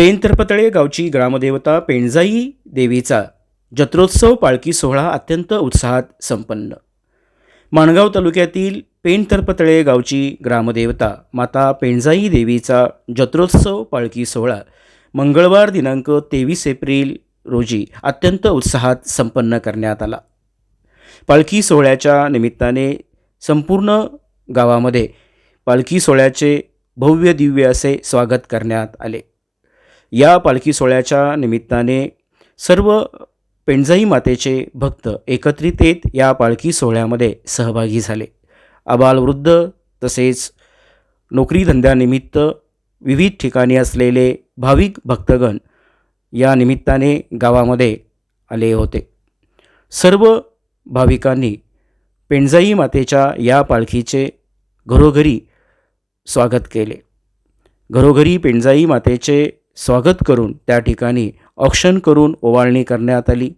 पेनतर्पतळे गावची ग्रामदेवता पेणजाई देवीचा जत्रोत्सव पालखी सोहळा अत्यंत उत्साहात संपन्न. माणगाव तालुक्यातील पेण गावची ग्रामदेवता माता पेणजाई देवीचा जत्रोत्सव पालखी सोहळा मंगळवार दिनांक तेवीस एप्रिल रोजी अत्यंत उत्साहात संपन्न करण्यात आला. पालखी सोहळ्याच्या निमित्ताने संपूर्ण गावामध्ये पालखी सोहळ्याचे भव्य दिव्य असे स्वागत करण्यात आले. या पालखी सोहळ्याच्या निमित्ताने सर्व पेंजाई मातेचे भक्त एकत्रित येत या पालखी सोहळ्यामध्ये सहभागी झाले. आबालवृद्ध तसेच नोकरीधंद्यानिमित्त विविध ठिकाणी असलेले भाविक भक्तगण या निमित्ताने गावामध्ये आले होते. सर्व भाविकांनी पेणजाई मातेच्या या पालखीचे घरोघरी स्वागत केले. घरोघरी पेणजाई मातेचे स्वागत करून त्या ठिकाणी औक्षण करून ओवाळणी करण्यात आली.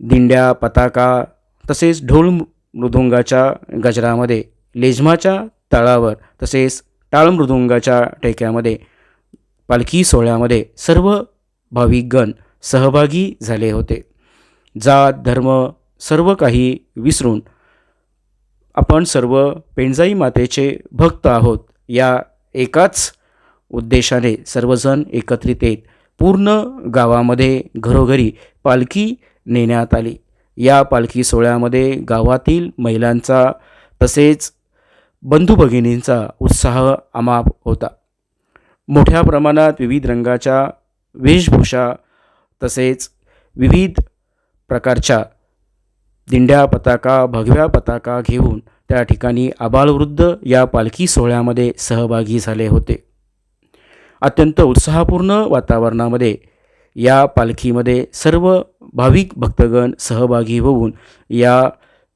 दिंड्या पताका तसेच ढोल मृदुंगाच्या गजरामध्ये लेझमाच्या तळावर तसेच टाळ मृदुंगाच्या टेक्यामध्ये पालखी सोहळ्यामध्ये सर्व भाविकगण सहभागी झाले होते. जात धर्म सर्व काही विसरून आपण सर्व पेणजाई मातेचे भक्त आहोत या एकाच उद्देशाने सर्वजण एकत्रित येत पूर्ण गावामध्ये घरोघरी पालखी नेण्यात आली. या पालखी सोहळ्यामध्ये गावातील महिलांचा तसेच बंधू भगिनींचा उत्साह अमाप होता. मोठ्या प्रमाणात विविध रंगाच्या वेशभूषा तसेच विविध प्रकारच्या दिंड्या पताका भगव्या पताका घेऊन त्या ठिकाणी आबालवृद्ध या पालखी सोहळ्यामध्ये सहभागी झाले होते. अत्यंत उत्साहपूर्ण वातावरणामध्ये या पालखीमध्ये सर्व भाविक भक्तगण सहभागी होऊन या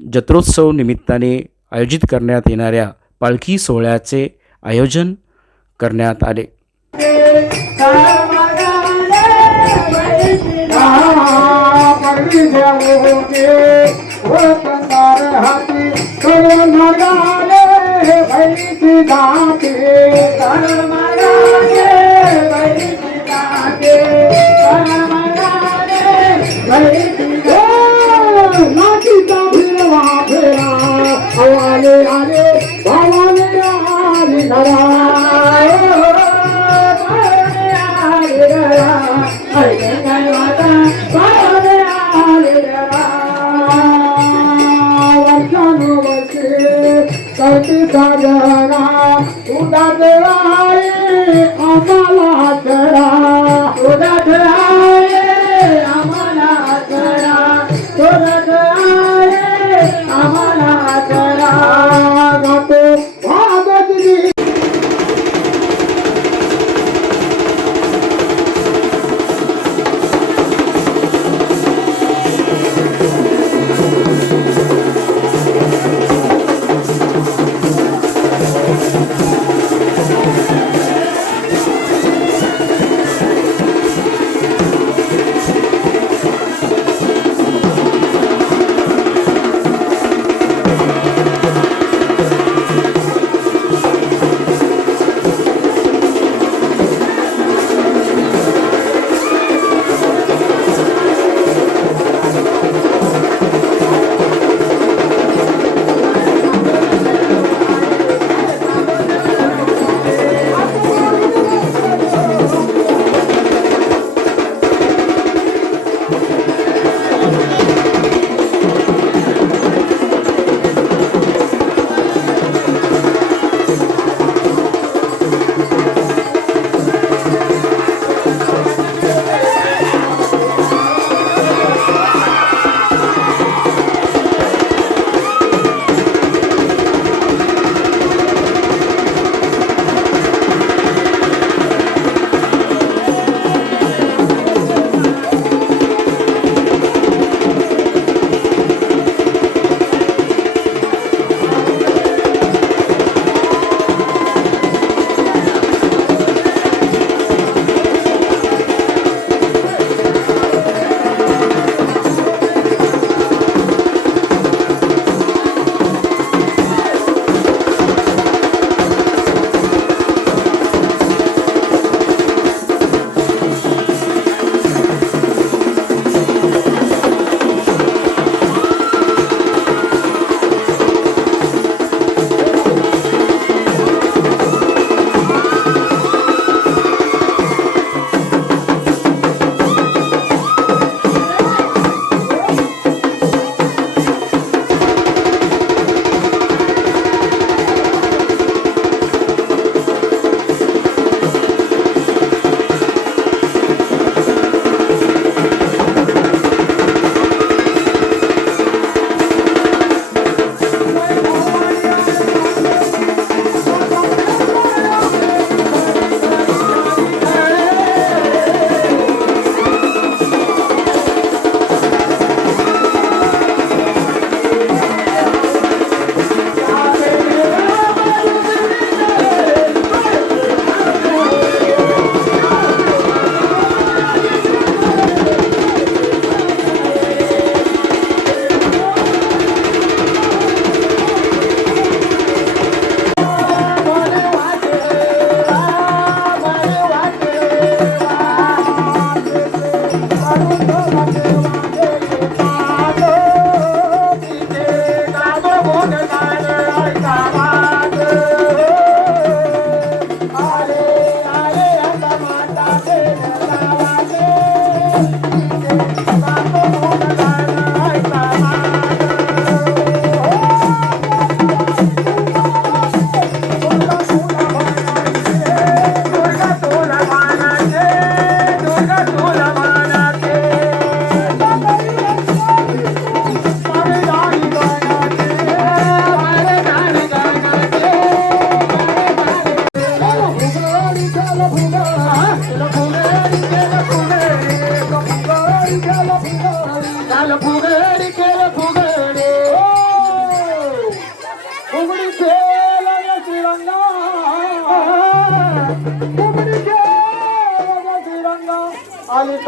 जत्रोत्सव निमित्ताने आयोजित करण्यात येणाऱ्या पालखी सोहळ्याचे आयोजन करण्यात आले आले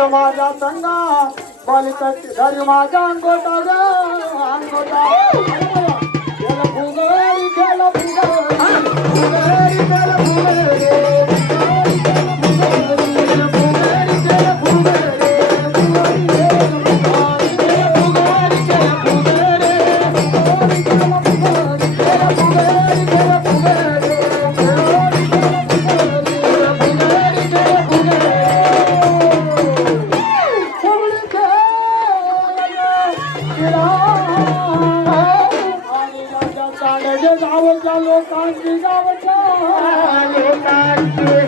माझा संगा बालिका धरी माझा अंगोटा ग अंगोटा गावच्या लोकांची गावच्या. लोकांची.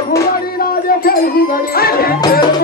फुगडी राजे खेळ फुगडी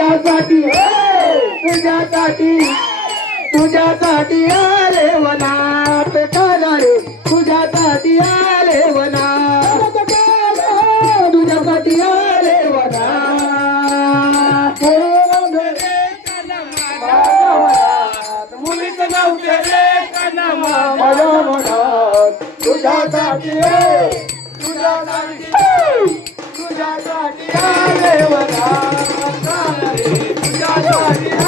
तुझ्यासाठी तुझ्यासाठी तुझ्यासाठी आले वनात काला रे तुझ्यासाठी आले वनात तुझ्यासाठी आले वनात. हो, मुलीचं नाव माझ्या मनात तुझ्यासाठी तुझ्यासाठी तुझ्यासाठी आले वनात काला रे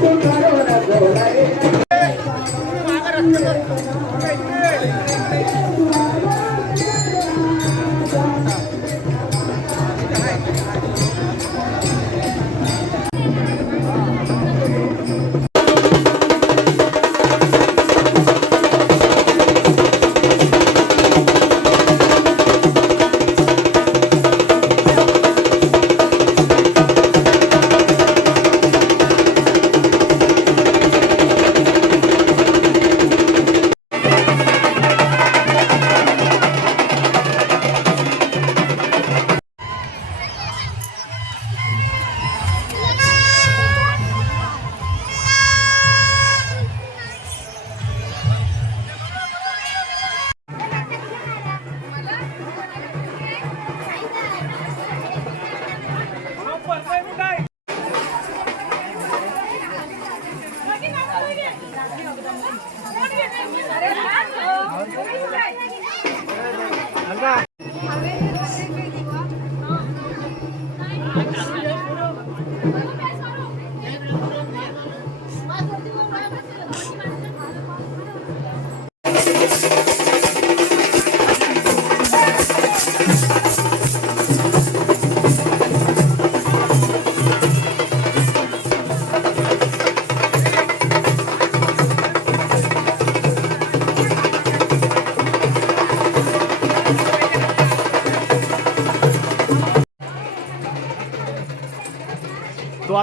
con la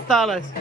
matá-las.